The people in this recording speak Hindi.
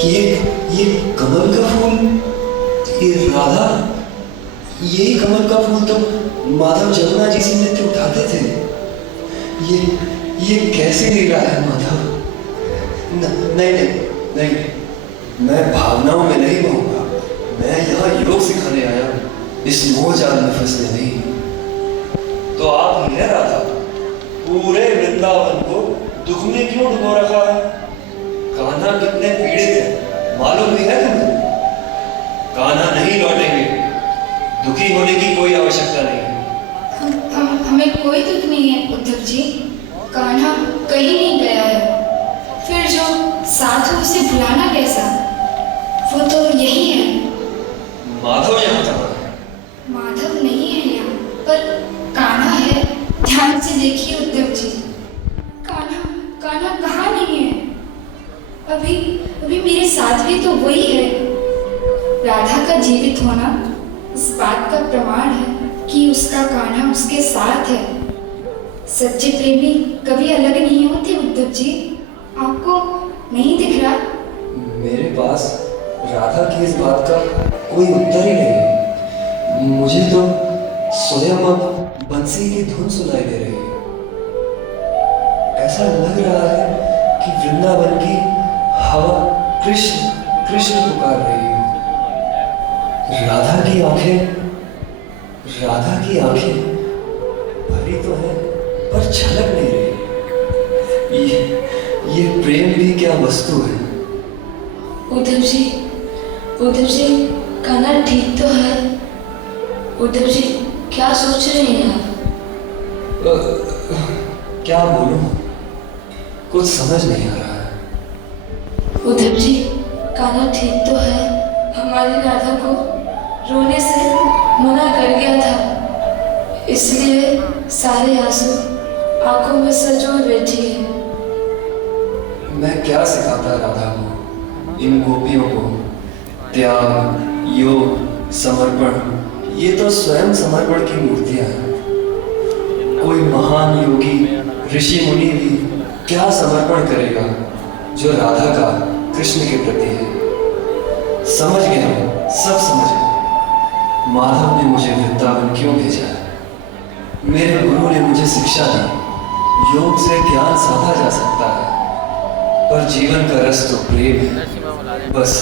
ये कमल का फूल, ये राधा, यही कमल का फूल तो माधव जमुना जी से नित्य उठाते थे। ये कैसे लीला है माधव? नहीं नहीं नहीं, मैं भावनाओं में नहीं रहूंगा। मैं यहाँ योग सिखाने आया हूँ, इस मोह जाल में फंसने नहीं। तो आप ही है राधा, पूरे वृंदावन को दुख में क्यों डुबो रखा है? कान्हा कितने पीड़ित है मालूम भी है तुम्हें? कान्हा नहीं लौटेंगे, दुखी होने की कोई आवश्यकता नहीं है। हमें कोई दुख नहीं है उद्धव जी। कान्हा कहीं नहीं गया है। फिर जो साधु उसे बुलाना कैसा? वो तो यही है। माधव यहाँ कहाँ है? माधव नहीं है यहाँ, पर कान्हा है। ध्यान से देखिए उद्धव जी, कान्हा कहाँ नहीं है? अभी मेरे साथ भी तो वही है। राधा का जीवित होना इस बात का प्रमाण है कि उसका कान्हा उसके साथ है। सच्चे प्रेमी कभी अलग नहीं होते उद्धव जी। आपको नहीं दिख रहा? मेरे पास राधा की इस बात का कोई उत्तर ही नहीं। मुझे तो स्वयं अब बंसी की धुन सुनाई दे रही है। ऐसा लग रहा है कि वृंदावन की हवा कृष्ण कृष्ण पुकार रही है। राधा की आंखें भरी तो है पर छलक नहीं रही। ये प्रेम भी क्या वस्तु है? उद्धव जी, कान्हा ठीक तो है? उद्धव जी क्या सोच रहे हैं आप? क्या बोलूं, कुछ समझ नहीं आ रहा है। उद्धव जी, कान्हा ठीक तो है? हमारी राधा को रोने से मना कर गया था, इसलिए सारे आंसू आंखों में सजोर बैठी है। मैं क्या सिखाता राधा को, इन गोपियों को? त्याग, योग, समर्पण, ये तो स्वयं समर्पण की मूर्तियां हैं। कोई महान योगी ऋषि मुनि भी क्या समर्पण करेगा जो राधा का कृष्ण के प्रति है? समझ गया हूं, सब समझ गया। माधव ने मुझे वृंदावन क्यों भेजा है? मेरे गुरु ने मुझे शिक्षा दी, योग से ज्ञान साधा जा सकता है, पर जीवन का रस तो प्रेम है। बस